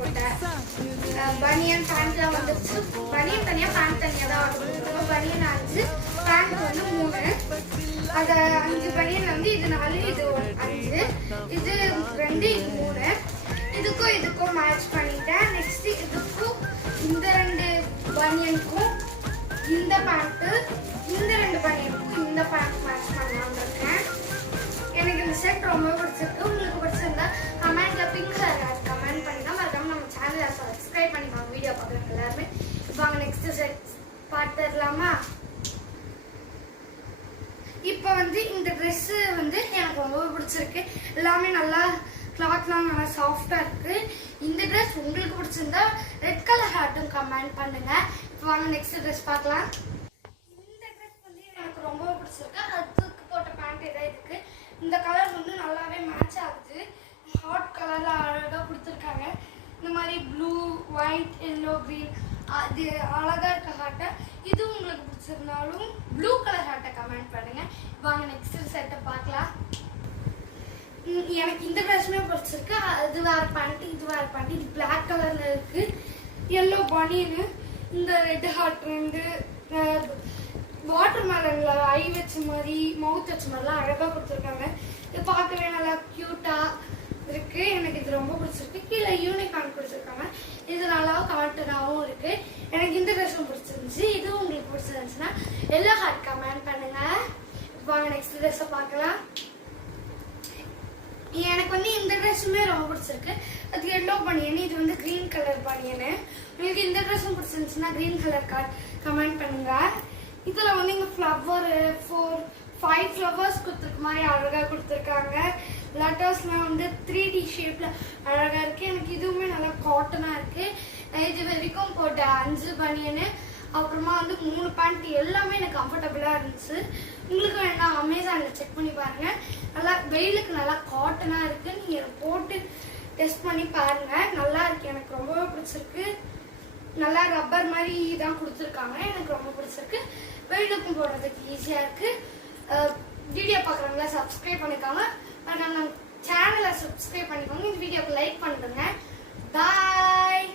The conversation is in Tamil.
போட்டேன். பனியன் பேண்ட்லாம் வந்துச்சு. பனியன் தனியாக பேண்ட் தனியாக தான் ஆர்டர் பண்ணிருக்கோம். பனியன் 5, பேண்ட் வந்து 3. அதை 5 பனியன் வந்து இது 4, இது 5, இது 2, இது 3. இதுக்கும் மேட்ச் பண்ணிட்டேன். நெக்ஸ்ட் இதுக்கும் இந்த 2 பனியனுக்கும் இந்த பேண்ட்டு, இந்த 2 பனியனுக்கும் இந்த பேண்ட் மேட்ச் பண்ணலாம்னு இருக்கேன். எனக்கு இந்த செட் ரொம்ப பிடிச்சிருக்கு. உங்களுக்கு பிடிச்சிருந்தா கமெண்ட்ல பிங்க் கலர் கமெண்ட் பண்ணினா மறக்காம நம்ம சேனலை சப்ஸ்கிரைப் பண்ணிக்கோங்க. வீடியோ பார்க்குறவங்க எல்லாருமே. இப்போ அவங்க நெக்ஸ்ட் செட் பார்த்துடலாமா? இப்போ வந்து இந்த ட்ரெஸ்ஸு வந்து எனக்கு ரொம்ப பிடிச்சிருக்கு. எல்லாமே நல்லா கிளாத்லாம் நல்லா சாஃப்டாக இருக்கு. இந்த ட்ரெஸ் உங்களுக்கு பிடிச்சிருந்தா ரெட் கலர் ஹார்ட்டும் கமெண்ட் பண்ணுங்க. இப்போ வாங்க நெக்ஸ்ட் ட்ரெஸ் பார்க்கலாம். இந்த ட்ரெஸ் வந்து எனக்கு ரொம்ப பிடிச்சிருக்கு. அதுக்கு போட்ட பேண்ட் இதாக இருக்கு. இந்த கலர் வந்து நல்லாவே மேட்ச் ஆகுது. ஹாட் கலரில் அழகாக கொடுத்துருக்காங்க. இந்த மாதிரி ப்ளூ, ஒயிட், எல்லோ, க்ரீன் அது அழகாக இருக்க ஹார்ட்டை. இது உங்களுக்கு பிடிச்சிருந்தாலும் ப்ளூ கலர் ஹார்ட்டை கமெண்ட் பண்ணுங்க. வாங்க நெக்ஸ்ட் செட்டை பார்க்கலாம். எனக்கு இந்த ட்ரெஸ்ஸுமே பிடிச்சிருக்கு. அது வேறு பேண்ட், இது வேறு பேண்ட். இது பிளாக் கலரில் இருக்குது. எல்லோ பனியனு, இந்த ரெட் ஹார்ட் 2 வாட்டர் மெலனில் ஐ வச்ச மாதிரி மவுத் வச்ச மாதிரிலாம் அழகாக கொடுத்துருக்காங்க. இது பார்க்கவே நல்லா க்யூட்டாக இருக்குது. எனக்கு இது ரொம்ப பிடிச்சிருக்கு. கீழே யூனிகார்ன் கொடுத்துருக்காங்க. இது நல்லா காட்டனாகவும் இருக்குது. எனக்கு இந்த ட்ரெஸ்ஸும் பிடிச்சிருந்துச்சு. இதுவும் உங்களுக்கு பிடிச்சிருந்துச்சுன்னா எல்லோ ஹார்ட் கமெண்ட் பண்ணுங்கள். வாங்க நெக்ஸ்ட் ட்ரெஸ்ஸை பார்க்கலாம். எனக்கு வந்து இந்த ட்ரெஸ்ஸுமே ரொம்ப பிடிச்சிருக்கு. அது எல்லோ பனியன், இது வந்து க்ரீன் கலர் பனியனு. உங்களுக்கு இந்த ட்ரெஸ்ஸும் பிடிச்சிருந்துச்சுன்னா க்ரீன் கலர் கார்ட் கமெண்ட் பண்ணுங்க. இதில் வந்து இங்கே ஃப்ளவர் 5 ஃப்ளவர்ஸ் கொடுத்துருக்க மாதிரி அழகாக கொடுத்துருக்காங்க. லெட்டர்ஸ்லாம் வந்து 3D ஷேப்பில் அழகாக இருக்குது. எனக்கு இதுவுமே நல்லா காட்டனாக இருக்குது. இது வரைக்கும் போட்ட 5 பனியனு, அப்புறமா வந்து 3 பேண்ட் எல்லாமே எனக்கு கம்ஃபர்டபுளாக இருந்துச்சு. உங்களுக்கு வேணா அமேசானில் செக் பண்ணி பாருங்கள். நல்லா வெயிலுக்கு நல்லா காட்டனாக இருக்குது. நீங்கள் போட்டு டெஸ்ட் பண்ணி பாருங்கள். நல்லா இருக்குது. எனக்கு ரொம்பவே பிடிச்சிருக்கு. நல்லா ரப்பர் மாதிரி தான் கொடுத்துருக்காங்க. எனக்கு ரொம்ப பிடிச்சிருக்கு. வெயிலுக்கும் போடுறதுக்கு ஈஸியாக இருக்குது. வீடியோ பார்க்குறவங்கள சப்ஸ்கிரைப் பண்ணிக்கோங்க. நம்ம சேனலை சப்ஸ்கிரைப் பண்ணிக்கோங்க. இந்த வீடியோக்கு லைக் பண்ணுங்க. பாய்.